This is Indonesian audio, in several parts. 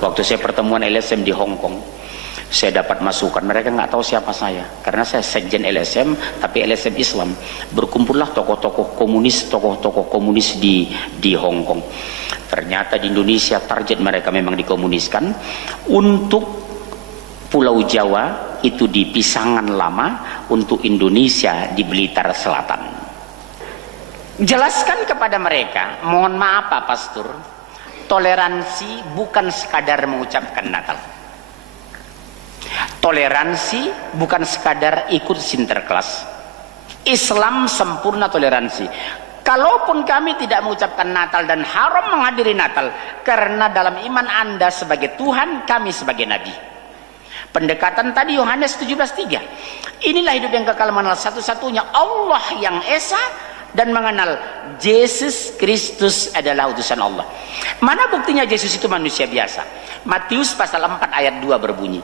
Waktu saya pertemuan LSM di Hong Kong, saya dapat masukan, mereka nggak tahu siapa saya karena saya sekjen LSM tapi LSM Islam. Berkumpullah tokoh-tokoh komunis di Hong Kong. Ternyata di Indonesia target mereka memang dikomuniskan. Untuk Pulau Jawa itu di Pisangan Lama, untuk Indonesia di Blitar Selatan. Jelaskan kepada mereka, mohon maaf Pak Pastor, toleransi bukan sekadar mengucapkan Natal. Toleransi bukan sekadar ikut sinterklas. Islam sempurna toleransi. Kalaupun kami tidak mengucapkan Natal dan haram menghadiri Natal, karena dalam iman Anda sebagai Tuhan, kami sebagai Nabi. Pendekatan tadi Yohanes 17:3. Inilah hidup yang kekal, mengenal satu-satunya Allah yang Esa dan mengenal Yesus Kristus adalah utusan Allah. Mana buktinya Yesus itu manusia biasa? Matius pasal 4 ayat 2 berbunyi,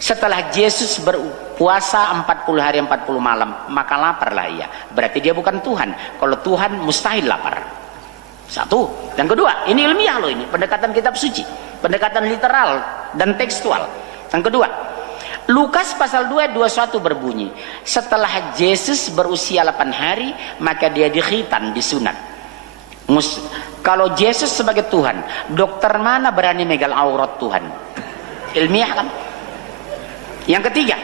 setelah Yesus berpuasa 40 hari 40 malam, maka laparlah ia. Berarti dia bukan Tuhan. Kalau Tuhan mustahil lapar. Satu. Dan kedua, ini ilmiah loh, ini pendekatan kitab suci, pendekatan literal dan tekstual. Yang kedua, Lukas pasal 2 21 berbunyi, setelah Yesus berusia 8 hari, maka dia dikhitan, disunat. Kalau Yesus sebagai Tuhan, dokter mana berani megal aurat Tuhan? Ilmiah kan? Yang ketiga,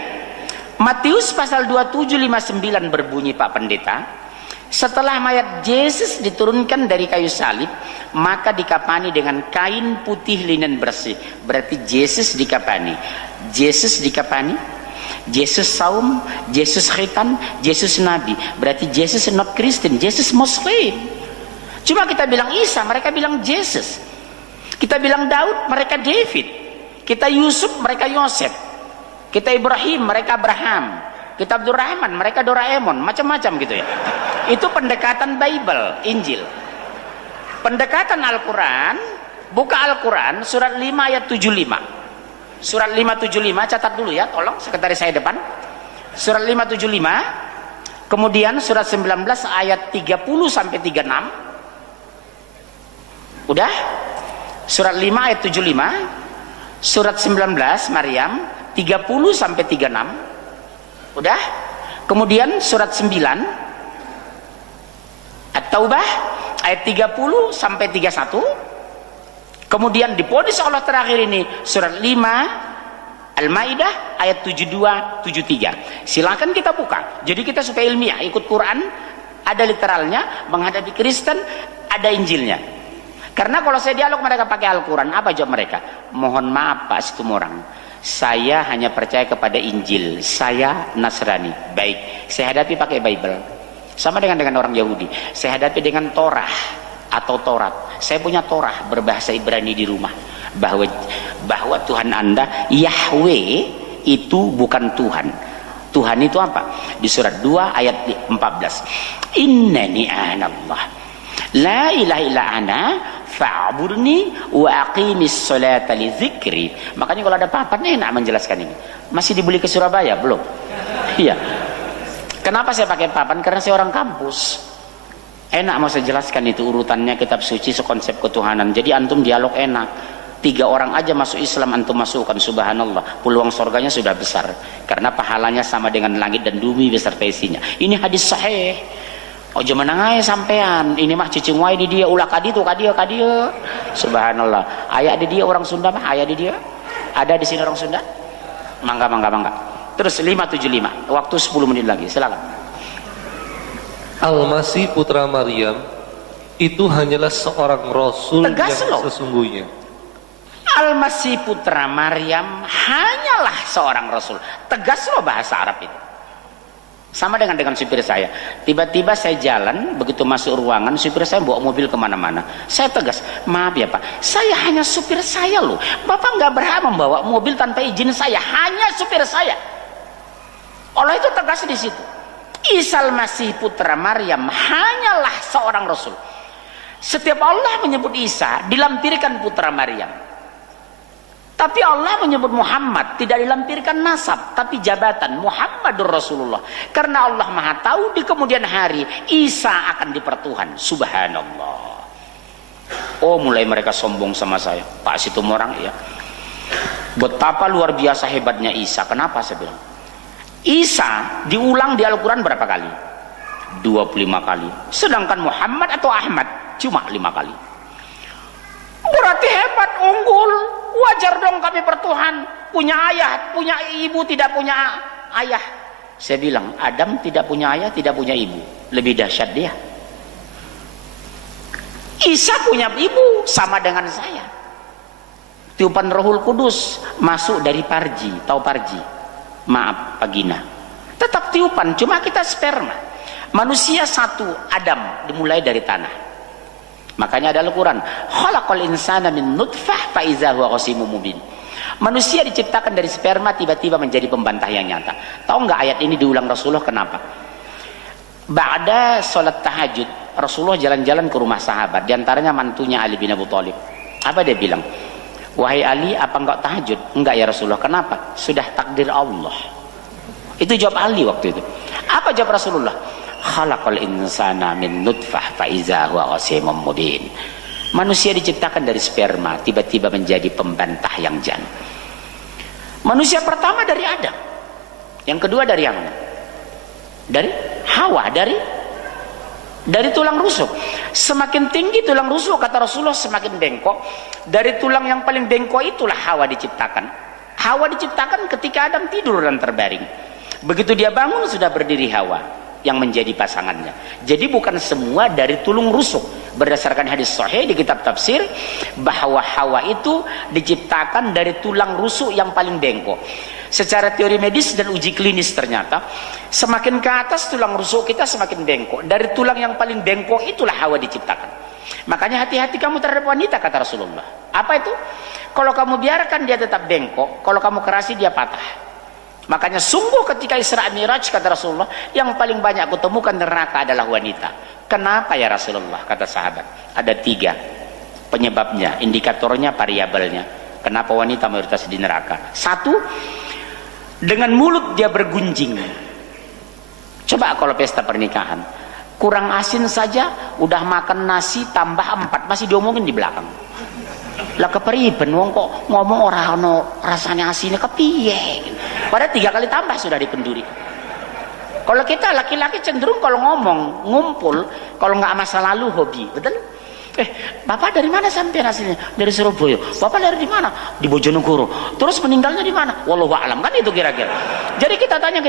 Matius pasal 27:59 berbunyi Pak Pendeta, setelah mayat Yesus diturunkan dari kayu salib, maka dikapani dengan kain putih linen bersih. Berarti Yesus dikapani. Yesus dikapani, Yesus saum, Yesus khitan, Yesus nabi. Berarti Yesus not Kristen, Yesus Muslim. Cuma kita bilang Isa, mereka bilang Yesus. Kita bilang Daud, mereka David. Kita Yusuf, mereka Yosef. Kita Ibrahim, mereka Abraham. Kita Abdurrahman, mereka Doraemon. Macam-macam gitu ya. Itu pendekatan Bible, Injil. Pendekatan Al-Quran, buka Al-Quran surat 5 ayat 75. Surat 575, catat dulu ya, tolong sekretaris saya depan. Surat 575, kemudian surat 19 ayat 30 sampai 36. Udah? Surat 5 ayat 75, surat 19 Maryam 30 sampai 36. Udah? Kemudian surat 9 At-Taubah ayat 30 sampai 31. Kemudian diponis Allah terakhir ini surat 5 Al-Maidah ayat 72 73. Silakan kita buka. Jadi kita supaya ilmiah, ikut Quran, ada literalnya, menghadapi Kristen, ada Injilnya. Karena kalau saya dialog mereka pakai Al-Quran, apa jawab mereka? Mohon maaf Pak Situmorang, saya hanya percaya kepada Injil, saya Nasrani. Baik, saya hadapi pakai Bible. Sama dengan orang Yahudi, saya hadapi dengan Torah atau Taurat. Saya punya Torah berbahasa Ibrani di rumah, bahwa Tuhan Anda Yahweh itu bukan Tuhan. Tuhan itu apa? Di surat 2 ayat 14. Innani anallah la ilaha illa ana fa'budni wa aqimis sholata li dzikri. Makanya kalau ada papan enak menjelaskan ini. Masih dibeli ke Surabaya belum? Iya. Kenapa saya pakai papan? Karena saya orang kampus. Enak mau saya jelaskan itu urutannya kitab suci sekonsep ketuhanan. Jadi antum dialog enak. 3 orang aja masuk Islam antum masukkan, subhanallah. Peluang surganya sudah besar. Karena pahalanya sama dengan langit dan bumi beserta isinya. Ini hadis sahih. Ojo menang aja sampean. Ini mah cicing wae di dia, ulah kadi tuh kadia. Subhanallah. Ayah di dia orang Sunda mah, ayah di dia. Ada di sini orang Sunda? Mangga. Terus 575. Waktu 10 menit lagi. Silakan. Al-Masih putra Maryam itu hanyalah seorang rasul tegas yang loh. sesungguhnya. Al-Masih putra Maryam hanyalah seorang rasul. Tegas loh bahasa Arab itu. Sama dengan supir saya. Tiba-tiba saya jalan, begitu masuk ruangan, supir saya bawa mobil kemana-mana. Saya tegas, maaf ya Pak, saya hanya supir saya loh. Bapak nggak berhak membawa mobil tanpa izin saya, hanya supir saya. Allah itu tegas di situ. Isa Al-Masih putra Maryam hanyalah seorang rasul. Setiap Allah menyebut Isa, dilampirkan putra Maryam. Tapi Allah menyebut Muhammad, tidak dilampirkan nasab, tapi jabatan Muhammadur Rasulullah. Karena Allah Maha tahu di kemudian hari Isa akan dipertuhan. Subhanallah. Oh, mulai mereka sombong sama saya. Pak Situmorang ya. Betapa luar biasa hebatnya Isa. Kenapa saya bilang? Isa diulang di Al-Quran berapa kali? 25 kali. Sedangkan Muhammad atau Ahmad cuma 5 kali. Berarti hebat, unggul. Wajar dong kami bertuhan. Punya ayah, punya ibu, tidak punya ayah. Saya bilang, Adam tidak punya ayah, tidak punya ibu. Lebih dahsyat dia. Isa punya ibu, sama dengan saya. Tiupan Rohul Kudus masuk dari Parji. Tahu Parji? Maaf, vagina. Tetap tiupan, cuma kita sperma. Manusia satu, Adam, dimulai dari tanah. Makanya ada Al-Quran, khalaqal insana min nutfah fa iza huwa qasimun mubin. Manusia diciptakan dari sperma, tiba-tiba menjadi pembantah yang nyata. Tahu nggak ayat ini diulang Rasulullah kenapa? Ba'da sholat tahajud, Rasulullah jalan-jalan ke rumah sahabat, diantaranya mantunya Ali bin Abi Thalib. Apa dia bilang? Wahai Ali, apa enggak tahajud? Enggak ya Rasulullah. Kenapa? Sudah takdir Allah. Itu jawab Ali waktu itu. Apa jawab Rasulullah? Khalaqal insana min nutfah fa iza huwa qasimun mubin. Manusia diciptakan dari sperma, tiba-tiba menjadi pembantah yang jantan. Manusia pertama dari Adam. Yang kedua dari yang mana? Dari Hawa, dari tulang rusuk. Semakin tinggi tulang rusuk, kata Rasulullah, semakin bengkok. Dari tulang yang paling bengkok itulah Hawa diciptakan. Hawa diciptakan ketika Adam tidur dan terbaring. Begitu dia bangun, sudah berdiri Hawa yang menjadi pasangannya. Jadi bukan semua dari tulang rusuk. Berdasarkan hadis sahih di kitab tafsir, bahwa Hawa itu diciptakan dari tulang rusuk yang paling bengkok. Secara teori medis dan uji klinis ternyata, semakin ke atas tulang rusuk kita semakin bengkok. Dari tulang yang paling bengkok itulah Hawa diciptakan. Makanya hati-hati kamu terhadap wanita, kata Rasulullah. Apa itu? Kalau kamu biarkan dia tetap bengkok, kalau kamu kerasi dia patah. Makanya sungguh ketika Isra Miraj, kata Rasulullah, yang paling banyak kutemukan neraka adalah wanita. Kenapa ya Rasulullah? Kata sahabat, ada 3 penyebabnya, indikatornya, variabelnya. Kenapa wanita mayoritas di neraka? 1, dengan mulut dia bergunjing. Coba kalau pesta pernikahan, kurang asin saja udah makan nasi tambah 4, masih diomongin di belakang. Lah keperiben wong kok ngomong ora ono rasane asine kepiye. Padahal 3 kali tambah sudah dikenduri. Kalau kita laki-laki cenderung kalau ngomong ngumpul, kalau nggak masa lalu hobi, betul? Bapak dari mana sampean aslinya? Dari Surabaya. Bapak dari di mana? Di Bojonegoro. Terus meninggalnya di mana? Wallahu a'lam, kan itu kira-kira. Jadi kita tanya.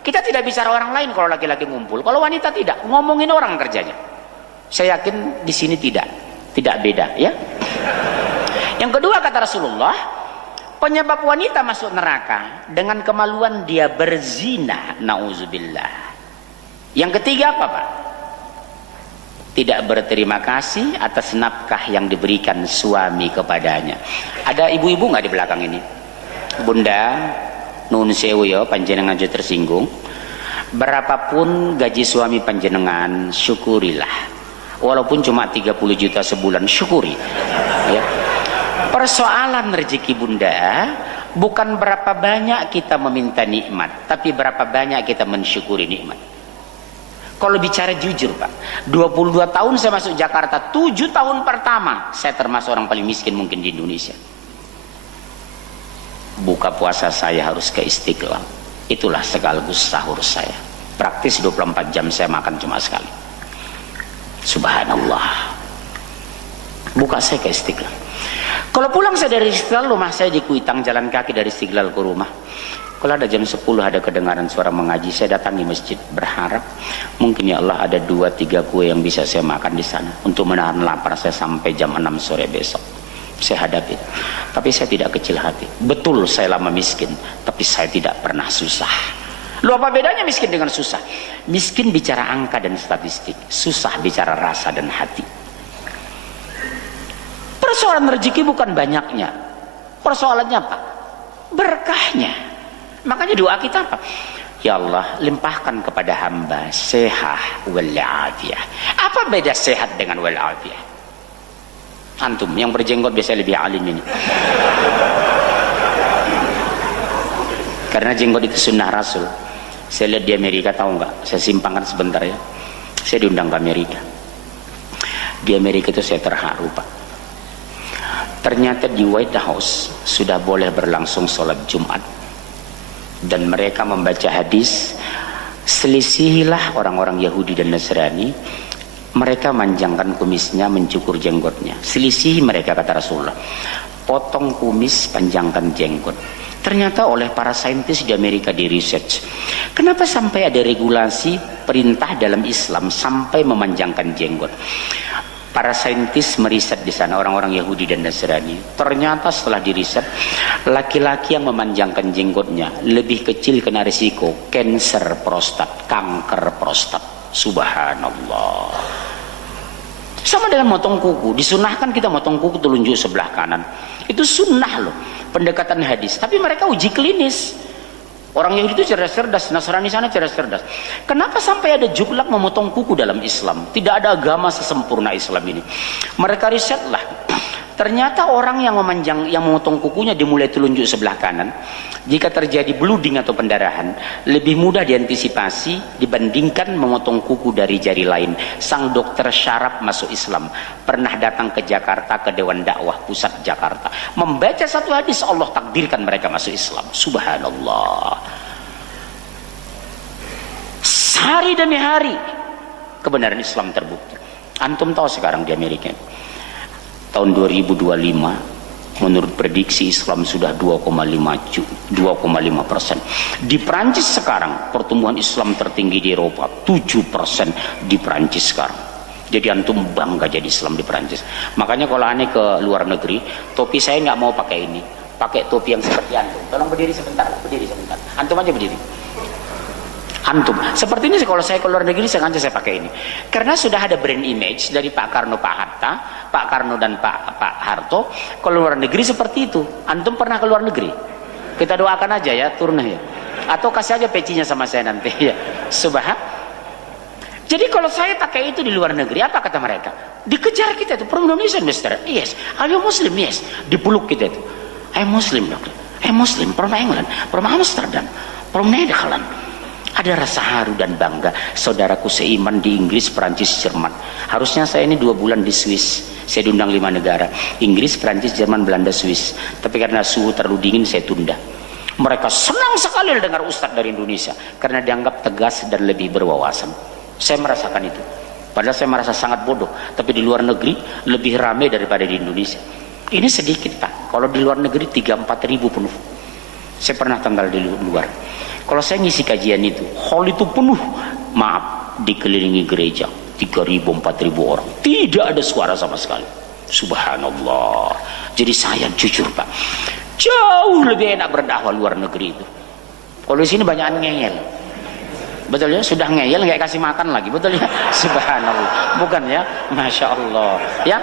Kita tidak bicara orang lain kalau laki-laki ngumpul. Kalau wanita tidak, ngomongin orang kerjanya. Saya yakin di sini tidak beda, ya. Yang kedua, kata Rasulullah, penyebab wanita masuk neraka dengan kemaluan dia berzina, nauzubillah. Yang ketiga apa, Pak? Tidak berterima kasih atas nafkah yang diberikan suami kepadanya. Ada ibu-ibu nggak di belakang ini? Bunda, nun sewu ya, panjenengan aja tersinggung. Berapapun gaji suami panjenengan, syukurilah. Walaupun cuma 30 juta sebulan, syukuri, ya. Persoalan rezeki bunda bukan berapa banyak kita meminta nikmat, tapi berapa banyak kita mensyukuri nikmat. Kalau bicara jujur, Pak, 22 tahun saya masuk Jakarta, 7 tahun pertama saya termasuk orang paling miskin mungkin di Indonesia. Buka puasa saya harus ke Istiqlal, itulah sekaligus sahur saya. Praktis 24 jam saya makan cuma sekali. Subhanallah. Buka saya ke Istiqlal. Kalau pulang saya dari Istiqlal, rumah saya di Kuitang, jalan kaki dari Istiqlal ke rumah. Kalau ada jam 10 ada kedengaran suara mengaji, saya datangi masjid berharap mungkin ya Allah ada 2-3 kue yang bisa saya makan di sana untuk menahan lapar saya sampai jam 6 sore besok. Saya hadapi. Tapi saya tidak kecil hati. Betul saya lama miskin, tapi saya tidak pernah susah. Lu apa bedanya miskin dengan susah? Miskin bicara angka dan statistik, susah bicara rasa dan hati. Persoalan rezeki bukan banyaknya, persoalannya apa? Berkahnya. Makanya doa kita apa? Ya Allah, limpahkan kepada hamba sehat wal afiyah. Apa beda sehat dengan wal afiyah? Antum yang berjenggot biasa lebih alim ini. Karena jenggot itu sunnah Rasul. Saya lihat di Amerika, tahu nggak? Saya simpangkan sebentar ya. Saya diundang ke Amerika. Di Amerika itu saya terharu, Pak. Ternyata di White House sudah boleh berlangsung sholat Jumat, dan mereka membaca hadis. Selisihilah orang-orang Yahudi dan Nasrani, mereka manjangkan kumisnya, mencukur jenggotnya. Selisihi mereka, kata Rasulullah, potong kumis, panjangkan jenggot. Ternyata oleh para saintis di Amerika di research, kenapa sampai ada regulasi perintah dalam Islam sampai memanjangkan jenggot. Para saintis meriset di sana, orang-orang Yahudi dan Nasrani. Ternyata setelah diriset, laki-laki yang memanjangkan jenggotnya lebih kecil kena risiko kanker prostat, kanker prostat. Subhanallah. Sama dengan motong kuku, disunahkan kita motong kuku telunjuk sebelah kanan. Itu sunnah loh, pendekatan hadis. Tapi mereka uji klinis. Orang Yahudi itu cerdas-cerdas, Nasrani sana cerdas-cerdas. Kenapa sampai ada juklak memotong kuku dalam Islam? Tidak ada agama sesempurna Islam ini. Mereka risetlah. Ternyata orang yang memotong kukunya dimulai telunjuk sebelah kanan, jika terjadi bleeding atau pendarahan, lebih mudah diantisipasi dibandingkan memotong kuku dari jari lain. Sang dokter syaraf masuk Islam pernah datang ke Jakarta, ke Dewan Dakwah Pusat Jakarta, membaca satu hadis, Allah takdirkan mereka masuk Islam. Subhanallah. Hari demi hari kebenaran Islam terbukti. Antum tahu sekarang di Amerika tahun 2025 menurut prediksi Islam sudah 2,5%. Di Prancis sekarang pertumbuhan Islam tertinggi di Eropa, 7% di Prancis sekarang. Jadi antum bangga jadi Islam di Prancis. Makanya kalau aneh ke luar negeri, topi saya nggak mau pakai ini, pakai topi yang seperti antum. Tolong berdiri sebentar, berdiri sebentar. Antum aja berdiri. Antum seperti ini, kalau saya ke luar negeri sengaja saya pakai ini karena sudah ada brand image dari Pak Karno, Pak Hatta, Pak Karno dan Pak Harto ke luar negeri seperti itu. Antum pernah ke luar negeri? Kita doakan aja ya turun ya, atau kasih aja pecinya sama saya nanti ya. Jadi kalau saya pakai itu di luar negeri, apa kata mereka? Dikejar kita itu, from Indonesia mister, yes, are you Muslim? Yes, dipeluk kita itu, I'm Muslim dokter, I'm Muslim from England, from Amsterdam, from Netherlands. Ada rasa haru dan bangga. Saudaraku seiman di Inggris, Perancis, Jerman. Harusnya saya ini 2 bulan di Swiss. Saya diundang 5 negara. Inggris, Perancis, Jerman, Belanda, Swiss. Tapi karena suhu terlalu dingin saya tunda. Mereka senang sekali dengar ustadz dari Indonesia karena dianggap tegas dan lebih berwawasan. Saya merasakan itu. Padahal saya merasa sangat bodoh. Tapi di luar negeri lebih ramai daripada di Indonesia. Ini sedikit Pak. Kalau di luar negeri 3-4 ribu penuh. Saya pernah tinggal di luar. Kalau saya ngisi kajian itu, hall itu penuh, maaf, dikelilingi gereja 3.000-4.000 orang, tidak ada suara sama sekali. Subhanallah. Jadi saya jujur Pak, jauh lebih enak berdakwah luar negeri itu. Kalau di sini banyak ngeyel, betul ya, sudah ngeyel nggak kasih makan lagi, betul ya. Subhanallah, bukan ya, masya Allah ya.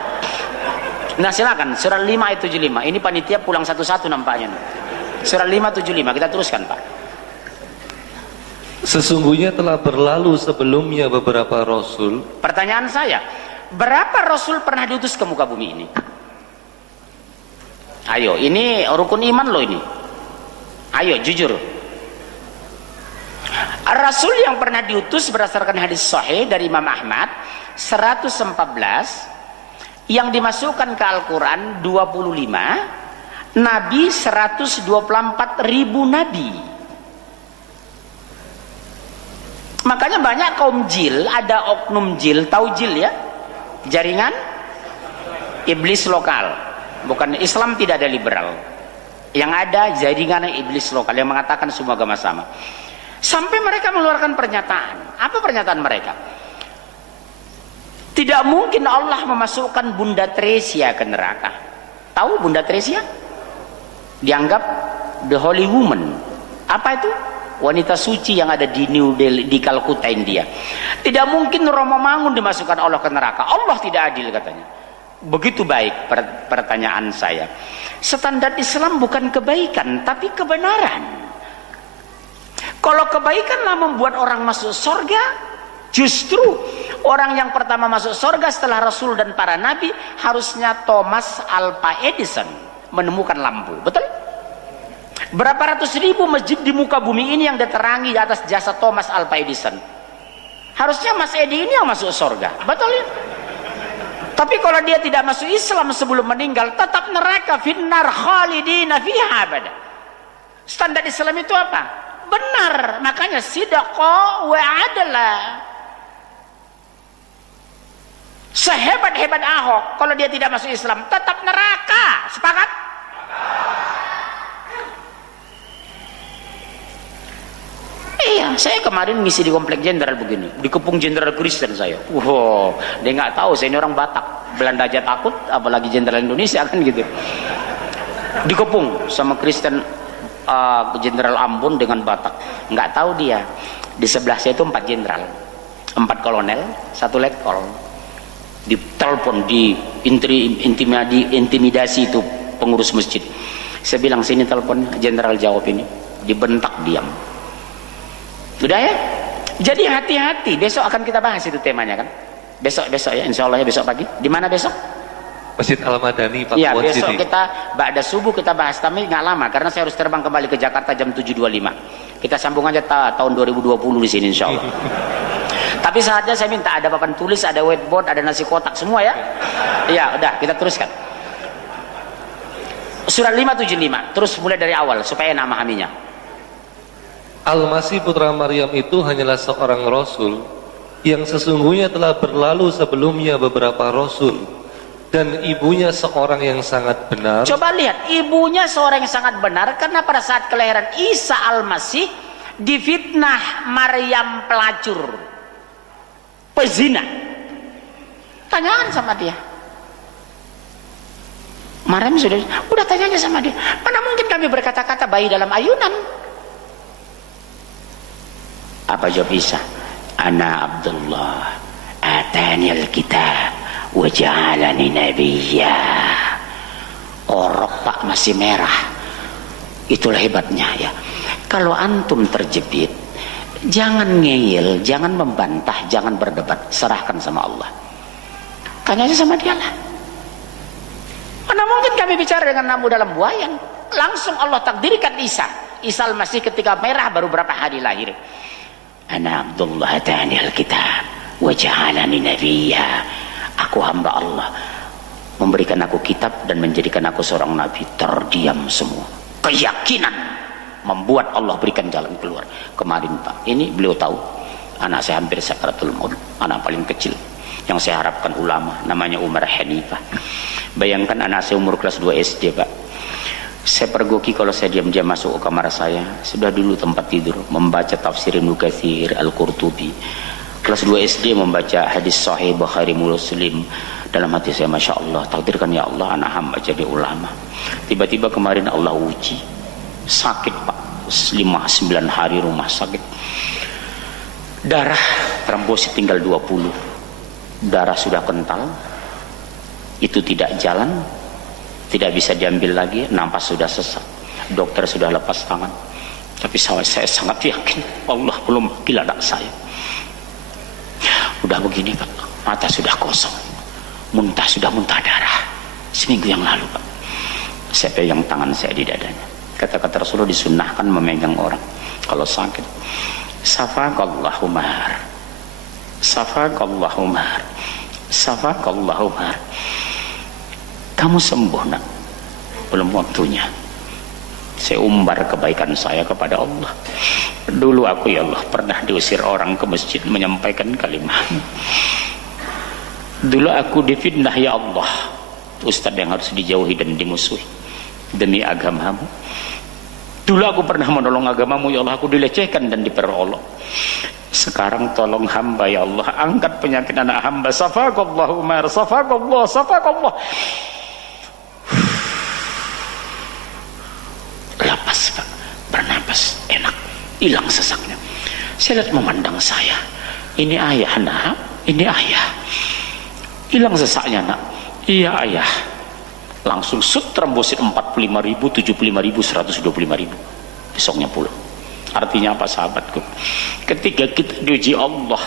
Nah silakan surah 5 ayat 75. Ini panitia pulang satu-satu nampaknya. Surah 5 75 kita teruskan Pak. Sesungguhnya telah berlalu sebelumnya beberapa rasul. Pertanyaan saya, berapa rasul pernah diutus ke muka bumi ini? Ayo, ini rukun iman loh ini. Ayo, jujur. Rasul yang pernah diutus berdasarkan hadis sahih dari Imam Ahmad 114, yang dimasukkan ke Al-Quran 25, Nabi 124.000 Nabi. Makanya banyak kaum jil, ada oknum jil, tahu jil ya? Jaringan iblis lokal. Bukan, Islam tidak ada liberal. Yang ada jaringan iblis lokal yang mengatakan semua agama sama. Sampai mereka mengeluarkan pernyataan. Apa pernyataan mereka? Tidak mungkin Allah memasukkan Bunda Tresia ke neraka. Tahu Bunda Tresia? Dianggap the holy woman. Apa itu? Wanita suci yang ada di New Delhi, di Kalkuta, India. Tidak mungkin Romo Mangun dimasukkan Allah ke neraka. Allah tidak adil katanya. Begitu baik pertanyaan saya. Standar Islam bukan kebaikan, tapi kebenaran. Kalau kebaikanlah membuat orang masuk surga, justru orang yang pertama masuk surga setelah Rasul dan para Nabi harusnya Thomas Alva Edison menemukan lampu. Betul? Berapa ratus ribu masjid di muka bumi ini yang diterangi di atas jasa Thomas Alva Edison. Harusnya Mas Edi ini yang masuk surga. Betul ya? Tapi kalau dia tidak masuk Islam sebelum meninggal, tetap neraka, finnar khalidina fiha abada. Standar Islam itu apa? Benar, makanya sidqa wa adla. Sehebat-hebat Ahok, kalau dia tidak masuk Islam, tetap neraka. Sepakat? Iya, saya kemarin ngisi di komplek jenderal begini, dikepung jenderal Kristen saya. Wow, dia nggak tahu saya ini orang Batak, Belanda aja takut, apalagi jenderal Indonesia kan gitu. Dikepung sama Kristen, jenderal Ambon dengan Batak. Nggak tahu dia, di sebelah saya itu 4 jenderal, 4 kolonel, 1 letkol. Ditelepon, intimidasi itu pengurus masjid. Saya bilang sini telepon, jenderal jawab ini, dibentak diam. Udah ya, jadi hati-hati. Besok akan kita bahas itu temanya kan. Besok ya, insya Allah ya, besok pagi. Di mana besok? Masjid Al-Madani, Pak. Iya, besok kita ba'da subuh kita bahas, tapi nggak lama karena saya harus terbang kembali ke Jakarta jam 7.25. Kita sambung aja tahun 2020 di sini insya Allah. Tapi saatnya saya minta ada papan tulis, ada whiteboard, ada nasi kotak semua ya. Iya, udah kita teruskan. Surat 575, terus mulai dari awal supaya enak memahaminya. Al-Masih putra Maryam itu hanyalah seorang rasul yang sesungguhnya telah berlalu sebelumnya beberapa rasul, dan ibunya seorang yang sangat benar. Coba lihat, ibunya seorang yang sangat benar karena pada saat kelahiran Isa Al-Masih difitnah Maryam pelacur, pezina. Tanyakan sama dia. Maryam udah tanya aja sama dia. Mana mungkin kami berkata-kata bayi dalam ayunan? Apa jawab Isa? Ana Abdullah atani al-kitab wa ja'alani nabiyya. Orok pak masih merah. Itulah hebatnya ya. Kalau antum terjepit, jangan ngeyel, jangan membantah, jangan berdebat, serahkan sama Allah. Tanya aja sama dia lah. Mana mungkin kami bicara dengan namu dalam buayan? Langsung Allah takdirkan Isa Al-Masih ketika merah baru berapa hari lahir. Ana Abdullah atani al-kitab wa ja'alani nabiyya. Aku hamba Allah, memberikan aku kitab dan menjadikan aku seorang nabi. Terdiam semua. Keyakinan membuat Allah berikan jalan keluar. Kemarin Pak, ini beliau tahu anak saya hampir sakaratul maut, anak paling kecil yang saya harapkan ulama, namanya Umar Hanifah. Bayangkan anak saya umur kelas 2 SD Pak. Saya pergoki kalau saya diam-diam masuk ke kamar saya, sudah dulu tempat tidur, membaca tafsir Ibnu Katsir, Al-Qurtubi. Kelas 2 SD membaca hadis sahih Bukhari Muslim. Dalam hati saya, Masya Allah, takdirkan ya Allah anak hamba jadi ulama. Tiba-tiba kemarin Allah uji, sakit Pak, 5-9 hari rumah sakit. Darah trombosit tinggal 20, darah sudah kental, itu tidak jalan, tidak bisa diambil lagi, nafas sudah sesak, dokter sudah lepas tangan. Tapi saya sangat yakin Allah belum gila anak saya. Udah begini Pak, mata sudah kosong, sudah muntah darah. Seminggu yang lalu Pak, saya pegang tangan saya di dadanya. Kata-kata Rasulullah disunnahkan memegang orang kalau sakit. Safaqallahu Umar, Safaqallahu Umar, Safaqallahu Umar. Kamu sembuh nak, belum waktunya. Saya umbar kebaikan saya kepada Allah. Dulu aku ya Allah pernah diusir orang ke masjid menyampaikan kalimat. Dulu aku difitnah ya Allah, ustadz yang harus dijauhi dan dimusuhi demi agamamu. Dulu aku pernah menolong agamamu ya Allah, aku dilecehkan dan diperolok. Sekarang tolong hamba ya Allah, angkat penyakit anak hamba. Safaqallah Umar, Safaqallah, Safaqallah. Lepas Pak, bernapas enak, hilang sesaknya. Saya lihat memandang saya, ini ayah nak, ini ayah. Hilang sesaknya nak, iya ayah. Langsung trombosit 45.000, 75.000, 125.000. Besoknya pulang. Artinya apa sahabatku? Ketika kita diuji Allah,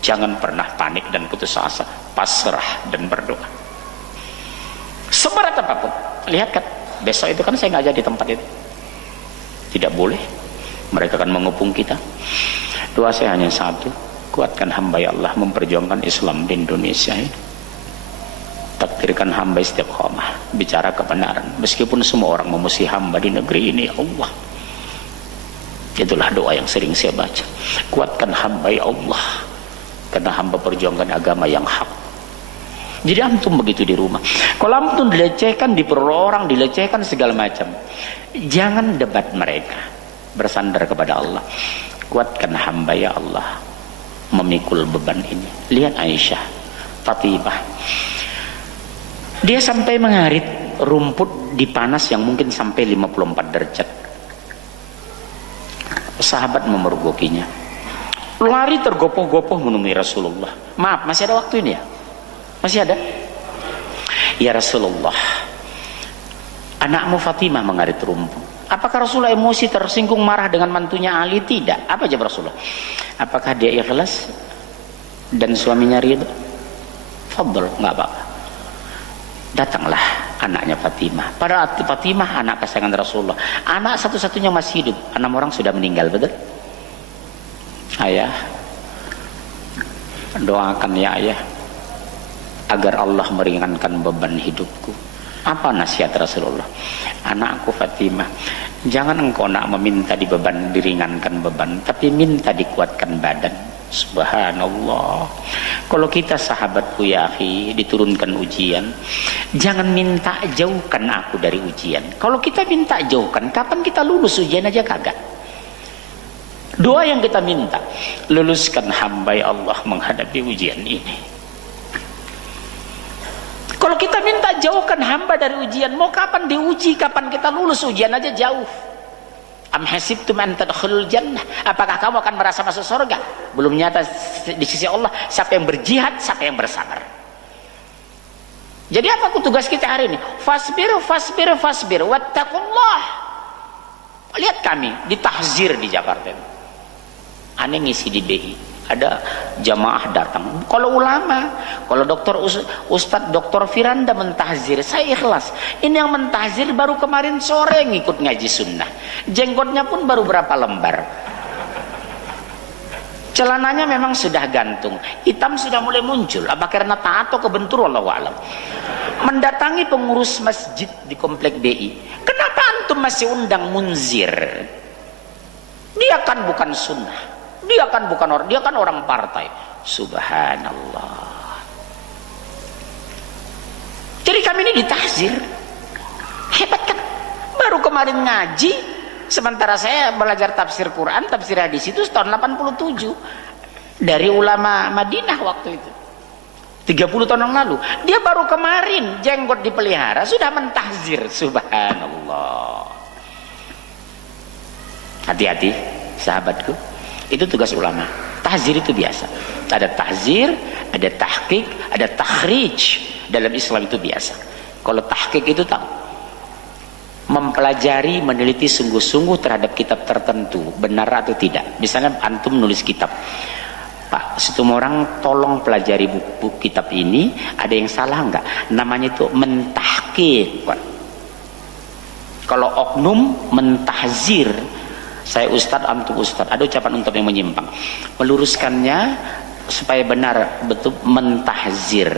jangan pernah panik dan putus asa, pasrah dan berdoa. Seberat apapun, lihat kan, besok itu kan saya ngajar di tempat itu, tidak boleh, mereka akan mengepung kita. Doa saya hanya satu, kuatkan hamba ya Allah memperjuangkan Islam di Indonesia ini. Takdirkan hamba istiqomah, bicara kebenaran meskipun semua orang memusuhi hamba di negeri ini. Ya Allah, itulah doa yang sering saya baca. Kuatkan hamba ya Allah, karena hamba perjuangkan agama yang hak. Jadi antum begitu di rumah, kalau antum dilecehkan, diperoleh orang, dilecehkan segala macam, jangan debat mereka, bersandar kepada Allah. Kuatkan hamba ya Allah memikul beban ini. Lihat Aisyah, Fatimah, dia sampai mengarit rumput di panas yang mungkin sampai 54 derajat. Sahabat memergokinya, lari tergopoh-gopoh menemui Rasulullah. Maaf, masih ada waktu ini ya? Masih ada? Ya Rasulullah, anakmu Fatimah mengarit rumput. Apakah Rasulullah emosi, tersinggung, marah dengan mantunya Ali? Tidak. Apa jawab Rasulullah? Apakah dia ikhlas dan suaminya ridho? Fadl, nggak apa-apa. Datanglah anaknya Fatimah. Pada Fatimah anak kesayangan Rasulullah, anak satu-satunya masih hidup. 6 orang sudah meninggal, betul? Ayah, doakan ya ayah agar Allah meringankan beban hidupku. Apa nasihat Rasulullah? Anakku Fatimah, jangan engkau nak meminta diringankan beban, tapi minta dikuatkan badan. Subhanallah. Kalau kita sahabatku ya akhi, diturunkan ujian, jangan minta jauhkan aku dari ujian. Kalau kita minta jauhkan, kapan kita lulus ujian aja kagak. Doa yang kita minta, luluskan hamba ya Allah menghadapi ujian ini. Kalau kita minta jauhkan hamba dari ujian, mau kapan diuji, kapan kita lulus ujian aja jauh. Am hasibtum an tadkhulul jannah, apakah kamu akan merasa masuk surga? Belum nyata di sisi Allah siapa yang berjihad, siapa yang bersabar. Jadi apa tugas kita hari ini? Fasbir, fasbir, fasbir, wattaqullah. Lihat kami ditahzir di Jakarta. Aneh ngisi di BI, ada jamaah datang. Kalau ulama, kalau Ustadz Dr. Firanda mentahzir, saya ikhlas. Ini yang mentahzir baru kemarin sore ngikut ngaji sunnah, jenggotnya pun baru berapa lembar, celananya memang sudah gantung, hitam sudah mulai muncul. Apa karena taat atau kebentur, wallahu alam. Mendatangi pengurus masjid di komplek BI, kenapa antum masih undang munzir? Dia kan bukan sunnah, dia kan bukan orang, dia kan orang partai. Subhanallah. Jadi kami ini ditahzir. Hebat kan? Baru kemarin ngaji, sementara saya belajar tafsir Quran, tafsir hadis itu tahun 87 dari ulama Madinah waktu itu, 30 tahun yang lalu. Dia baru kemarin jenggot dipelihara sudah mentahzir. Subhanallah. Hati-hati sahabatku, itu tugas ulama. Tahzir itu biasa. Ada tahzir, ada tahqiq, ada takhrij. Dalam Islam itu biasa. Kalau tahqiq itu tahu, mempelajari, meneliti sungguh-sungguh terhadap kitab tertentu, benar atau tidak. Misalnya antum nulis kitab, Pak Situmorang tolong pelajari buku kitab ini, ada yang salah enggak? Namanya itu mentahqiq. Kalau oknum mentahzir, saya ustadz, antum ustadz, ada ucapan untuk yang menyimpang, meluruskannya supaya benar, betul, mentahzir.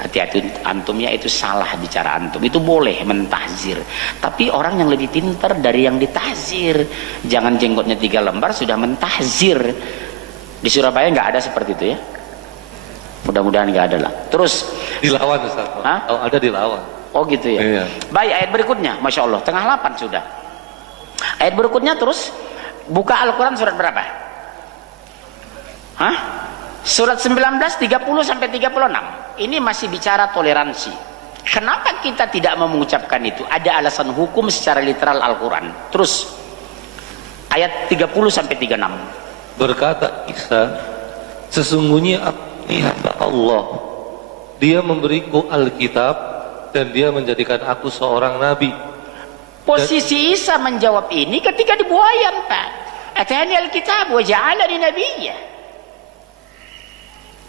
Hati-hati antumnya itu salah bicara antum, itu boleh mentahzir, tapi orang yang lebih pintar dari yang ditahzir. Jangan jenggotnya 3 lembar sudah mentahzir. Di Surabaya nggak ada seperti itu ya, mudah-mudahan nggak ada lah. Terus dilawan Ustaz. Oh, ada dilawan. Oh gitu ya. Iya. Baik, ayat berikutnya, masya Allah, tengah 8 sudah. Ayat berikutnya terus buka Al-Quran surat berapa? Hah? Surat 19, 30 sampai 36. Ini masih bicara toleransi. Kenapa kita tidak mau mengucapkan itu? Ada alasan hukum secara literal Al-Quran. Terus ayat 30 sampai 36. Berkata Isa, sesungguhnya ini hamba Allah. Dia memberiku Alkitab dan dia menjadikan aku seorang nabi. Posisi Isa menjawab ini ketika dibuayan, Pak. Atani Alkitab wa ja'alani nabiyya.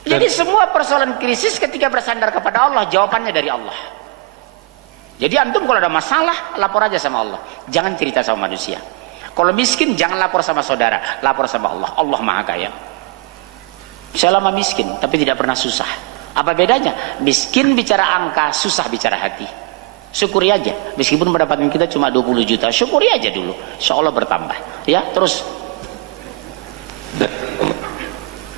Jadi semua persoalan krisis ketika bersandar kepada Allah, jawabannya dari Allah. Jadi antum kalau ada masalah, lapor aja sama Allah. Jangan cerita sama manusia. Kalau miskin, jangan lapor sama saudara, lapor sama Allah. Allah Maha Kaya. Saya lama miskin, tapi tidak pernah susah. Apa bedanya? Miskin bicara angka, susah bicara hati. Syukuri aja, meskipun pendapatan kita cuma 20 juta, syukuri aja dulu, insya Allah bertambah. Ya, terus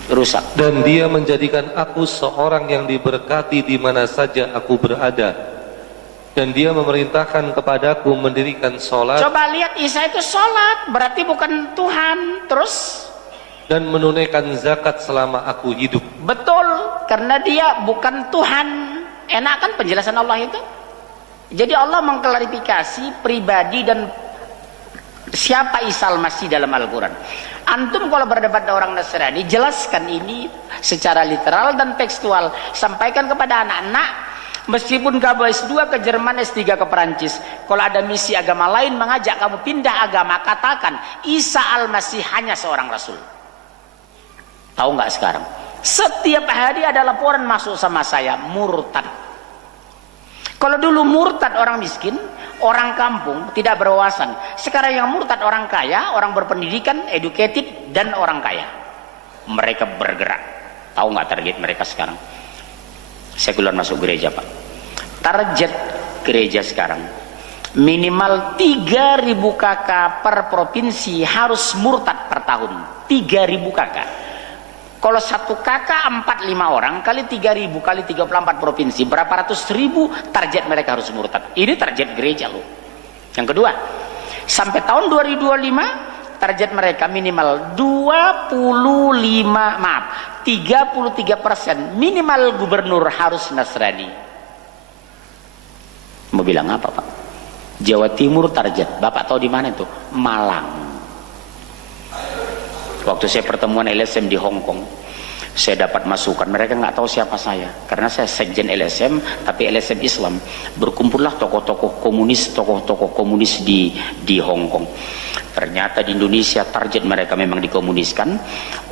rusak. Dan dia menjadikan aku seorang yang diberkati di mana saja aku berada. Dan dia memerintahkan kepadaku mendirikan sholat. Coba lihat, Isa itu sholat, berarti bukan Tuhan. Terus? Dan menunaikan zakat selama aku hidup. Betul, karena dia bukan Tuhan. Enak kan penjelasan Allah itu? Jadi Allah mengklarifikasi pribadi dan siapa Isa al-Masih dalam Al-Quran. Antum kalau berdebat dengan orang Nasrani, jelaskan ini secara literal dan tekstual. Sampaikan kepada anak-anak. Meskipun kamu S2 ke Jerman, S3 ke Perancis, kalau ada misi agama lain mengajak kamu pindah agama, katakan Isa al-Masih hanya seorang Rasul. Tahu nggak sekarang? Setiap hari ada laporan masuk sama saya, murtad. Kalau dulu murtad orang miskin, orang kampung, tidak berwawasan. Sekarang yang murtad orang kaya, orang berpendidikan, educated, dan orang kaya. Mereka bergerak. Tahu nggak target mereka sekarang? Sekuler masuk gereja, Pak. Target gereja sekarang minimal 3.000 kakak per provinsi harus murtad per tahun. 3.000 kakak. Kalau satu kakak 4-5 orang kali 3.000 kali 34 provinsi, berapa ratus ribu target mereka harus murtad. Ini target gereja loh. Yang kedua, sampai tahun 2025 target mereka minimal 33% minimal gubernur harus Nasrani. Mau bilang apa, Pak? Jawa Timur target, Bapak tahu di mana itu? Malang. Waktu saya pertemuan LSM di Hong Kong, saya dapat masukan, mereka nggak tahu siapa saya karena saya sekjen LSM, tapi LSM Islam. Berkumpullah tokoh-tokoh komunis di Hong Kong. Ternyata di Indonesia target mereka memang dikomuniskan.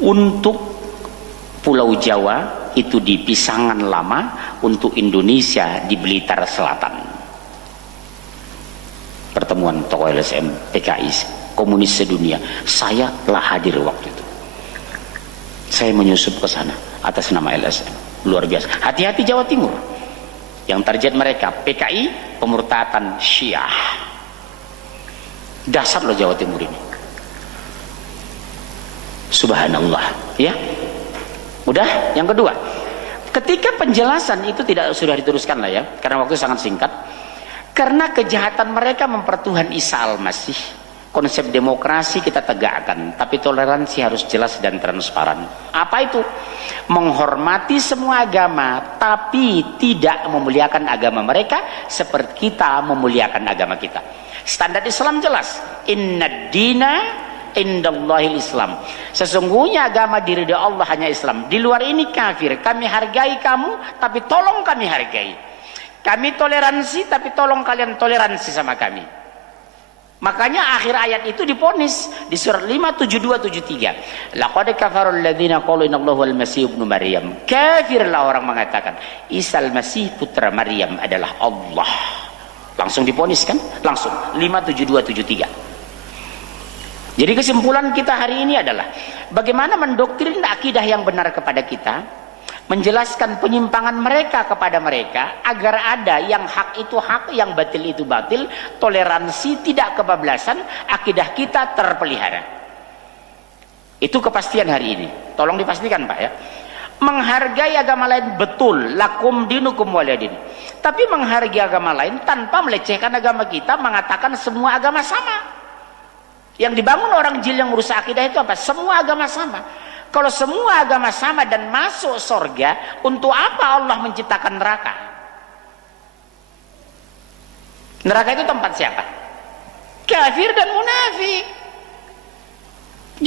Untuk Pulau Jawa itu di Pisangan Lama, untuk Indonesia di Blitar Selatan. Pertemuan tokoh LSM PKI komunis sedunia, saya telah hadir waktu itu. Saya menyusup ke sana atas nama LSM. Luar biasa. Hati-hati Jawa Timur. Yang target mereka PKI, pemurtatan Syiah. Dasar loh Jawa Timur ini. Subhanallah, ya. Udah, yang kedua. Ketika penjelasan itu tidak sudah diteruskan lah ya, karena waktu sangat singkat. Karena kejahatan mereka mempertuhan Isa al-Masih. Konsep demokrasi kita tegakkan, tapi toleransi harus jelas dan transparan. Apa itu? Menghormati semua agama, tapi tidak memuliakan agama mereka seperti kita memuliakan agama kita. Standar Islam jelas. Inna dina indallahil Islam. Sesungguhnya agama di ridha Allah hanya Islam. Di luar ini kafir. Kami hargai kamu, tapi tolong kami hargai. Kami toleransi, tapi tolong kalian toleransi sama kami. Makanya akhir ayat itu diponis di surat 5, 72, 73. Laqad kafarul ladzina qalu innallaha wal masih ibnu Maryam. Kafirlah orang mengatakan Isa al-Masih putra Maryam adalah Allah. Langsung diponis kan? Langsung 5, 72, 73. Jadi kesimpulan kita hari ini adalah bagaimana mendoktrin akidah yang benar kepada kita, menjelaskan penyimpangan mereka kepada mereka agar ada yang hak itu hak, yang batil itu batil, toleransi, tidak kebablasan, akidah kita terpelihara. Itu kepastian hari ini. Tolong dipastikan Pak ya. Menghargai agama lain betul, lakum dinukum waliyadin. Tapi menghargai agama lain tanpa melecehkan agama kita, mengatakan semua agama sama. Yang dibangun orang jil yang merusak akidah itu apa? Semua agama sama. Kalau semua agama sama dan masuk surga, untuk apa Allah menciptakan neraka? Neraka itu tempat siapa? Kafir dan munafik.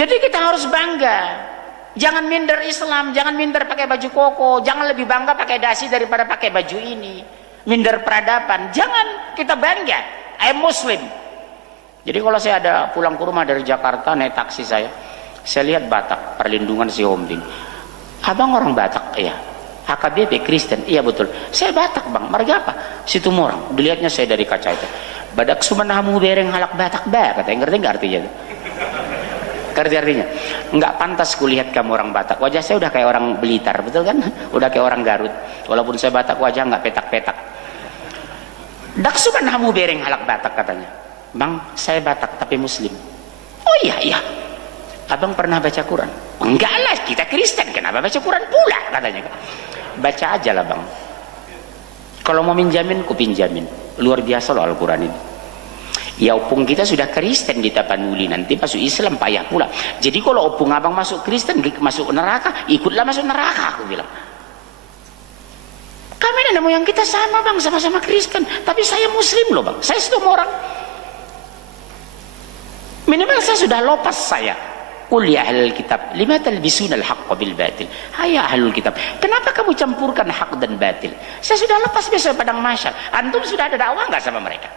Jadi kita harus bangga. Jangan minder Islam, jangan minder pakai baju koko, jangan lebih bangga pakai dasi daripada pakai baju ini. Minder peradaban, jangan, kita bangga. I am Muslim. Jadi kalau saya ada pulang ke rumah dari Jakarta naik taksi saya lihat Batak, perlindungan si Homding. Abang orang Batak? Iya. HKBP Kristen? Iya betul. Saya Batak bang, marga apa? Situ Morang. Dilihatnya saya dari kaca itu. Badak sumanamu bereng halak Batak ba, katanya. Ngerti nggak artinya? Ngerti artinya? nggak pantas kulihat kamu orang Batak. Wajah saya udah kayak orang Blitar, betul kan? Udah kayak orang Garut. Walaupun saya Batak, wajah nggak petak-petak. Daksukan kamu bereng halak Batak katanya. Bang, saya Batak tapi Muslim. Oh iya, iya. Abang pernah baca Quran? Enggak lah, kita Kristen, kenapa baca Quran pula katanya. Baca aja lah bang. Kalau mau minjamin, ku pinjamin. Luar biasa loh Al-Quran ini. Ya opung kita sudah Kristen di Tapanuli, nanti masuk Islam payah pula. Jadi kalau opung abang masuk Kristen, masuk neraka, ikutlah masuk neraka, aku bilang. Kami nenek moyang kita sama bang, sama-sama Kristen, tapi saya Muslim loh bang. Saya semua orang. Minimal saya sudah lopas saya. Qul ya ahlul kitab, lima talbisuna al-haqqa bil batil. Hai ahlul kitab, kenapa kamu campurkan hak dan batil? Saya sudah lepas besok padang mahsyar. Antum sudah ada dakwah enggak sama mereka?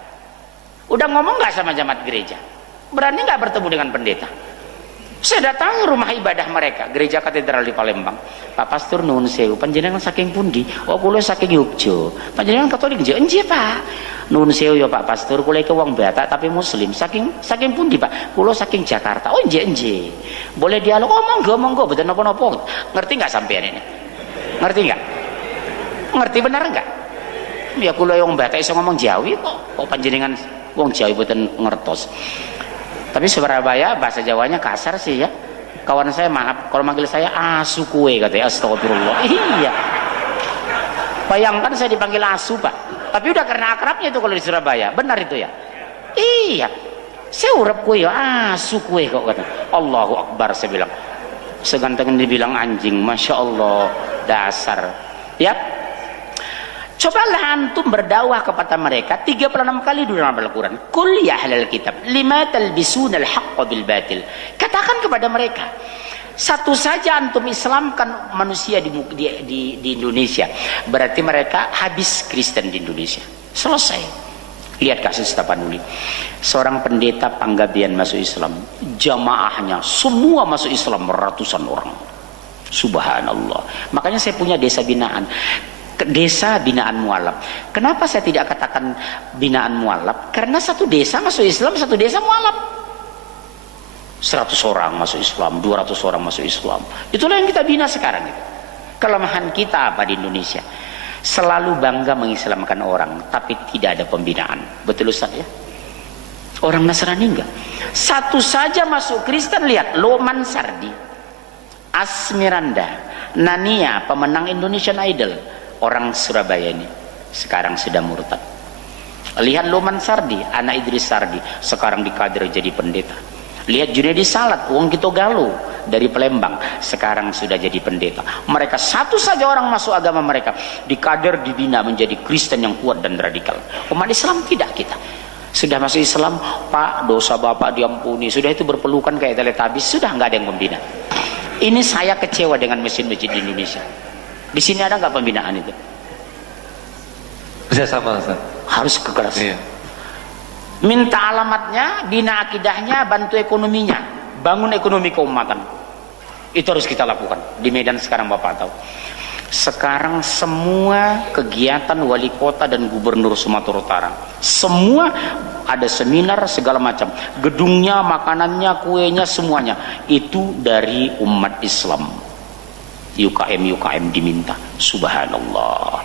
Udah ngomong enggak sama jamaat gereja? Berani enggak bertemu dengan pendeta? Saya datang rumah ibadah mereka, gereja katedral di Palembang. Pak Pastor nuwun sewu, panjenengan saking pundi? Oh kula saking Yogyo. Panjenengan Katolik nggih? Nggih Pak. Nuwun sewu ya Pak Pastor, kula iki wong Batak tapi Muslim. Saking pundi Pak? Kula saking Jakarta. Oh nggih nggih. Boleh dialog? Oh monggo mboten napa-napa. Ngerti enggak sampean ini? Ngerti enggak? Ngerti benar enggak? Ya kula wong Batak iso ngomong Jawi kok. Kok panjenengan wong Jawi mboten ngertos. Tapi Surabaya bahasa Jawanya kasar sih ya. Kawan saya maaf kalau manggil saya asu kue katanya. Astagfirullah. Iya. Bayangkan saya dipanggil asu Pak. Tapi udah karena akrabnya itu kalau di Surabaya. Benar itu ya? Iya. Saya urap kue ya asu kue kok kata. Allahu Akbar saya bilang. Seganteng dibilang anjing. Masya Allah. Dasar. Ya. Cobalah antum berdakwah kepada mereka 36 kali di dalam Al-Quran. Qul ya ahlal kitab, lima talbisuna al-haqqa bil batil. Katakan kepada mereka, satu saja antum Islamkan manusia di Indonesia, berarti mereka habis Kristen di Indonesia. Selesai. Lihat kasus Tapanuli. Seorang pendeta Panggabean masuk Islam, jamaahnya semua masuk Islam ratusan orang. Subhanallah. Makanya saya punya desa binaan. Desa binaan mualaf. Kenapa saya tidak katakan binaan mualaf? Karena satu desa masuk Islam, satu desa mualaf. 100 orang masuk Islam, 200 orang masuk Islam. Itulah yang kita bina sekarang itu. Kelemahan kita apa di Indonesia? Selalu bangga mengislamkan orang, tapi tidak ada pembinaan. Betul Ustaz ya? Orang Nasrani enggak. Satu saja masuk Kristen, lihat Loman Sardi, Asmiranda, Nania, pemenang Indonesian Idol. Orang Surabaya ini sekarang sudah murtad. Lihat Loman Sardi, anak Idris Sardi, sekarang dikader jadi pendeta. Lihat Junedi Salat, wong Kito Galuh dari Palembang, sekarang sudah jadi pendeta. Mereka satu saja orang masuk agama mereka, dikader dibina menjadi Kristen yang kuat dan radikal. Umat Islam tidak kita. Sudah masuk Islam, Pak dosa Bapak diampuni, sudah itu berpelukan kayak teletabis, sudah nggak ada yang membina. Ini saya kecewa dengan masjid-masjid di Indonesia. Di sini ada nggak pembinaan itu? Bisa sama Ustaz. Harus kekeras. Iya. Minta alamatnya, bina akidahnya, bantu ekonominya, bangun ekonomi keumatan. Itu harus kita lakukan. Di Medan sekarang Bapak tahu. Sekarang semua kegiatan wali kota dan gubernur Sumatera Utara, semua ada seminar segala macam. Gedungnya, makanannya, kuenya, semuanya itu dari umat Islam. UKM diminta. Subhanallah.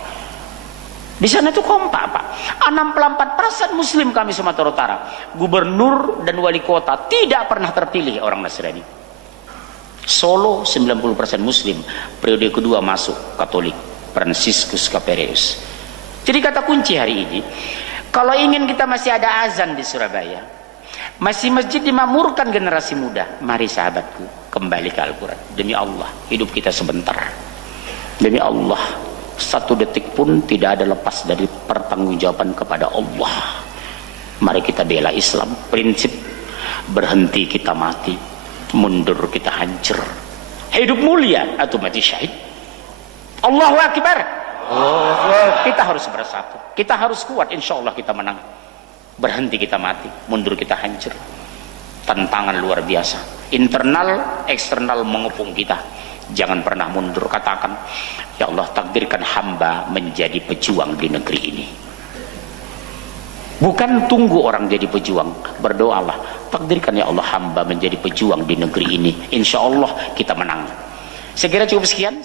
Di sana itu kompak Pak. 64% Muslim kami Sumatera Utara. Gubernur dan wali kota tidak pernah terpilih orang Nasrani. Solo 90% Muslim. Periode kedua masuk Katolik, Franciscus Capereus. Jadi kata kunci hari ini, kalau ingin kita masih ada azan di Surabaya, masih masjid dimakmurkan generasi muda, mari sahabatku kembali ke Al-Quran. Demi Allah, hidup kita sebentar. Demi Allah, 1 detik pun tidak ada lepas dari pertanggungjawaban kepada Allah. Mari kita bela Islam. Prinsip berhenti kita mati, mundur kita hancur. Hidup mulia atau mati syahid. Allahu Akbar. Kita harus bersatu. Kita harus kuat, insya Allah kita menang. Berhenti kita mati, mundur kita hancur. Tantangan luar biasa, internal eksternal mengepung kita. Jangan pernah mundur. Katakan, ya Allah takdirkan hamba menjadi pejuang di negeri ini. Bukan tunggu orang jadi pejuang, berdoalah, takdirkan ya Allah hamba menjadi pejuang di negeri ini, insya Allah kita menang. Saya kira cukup sekian.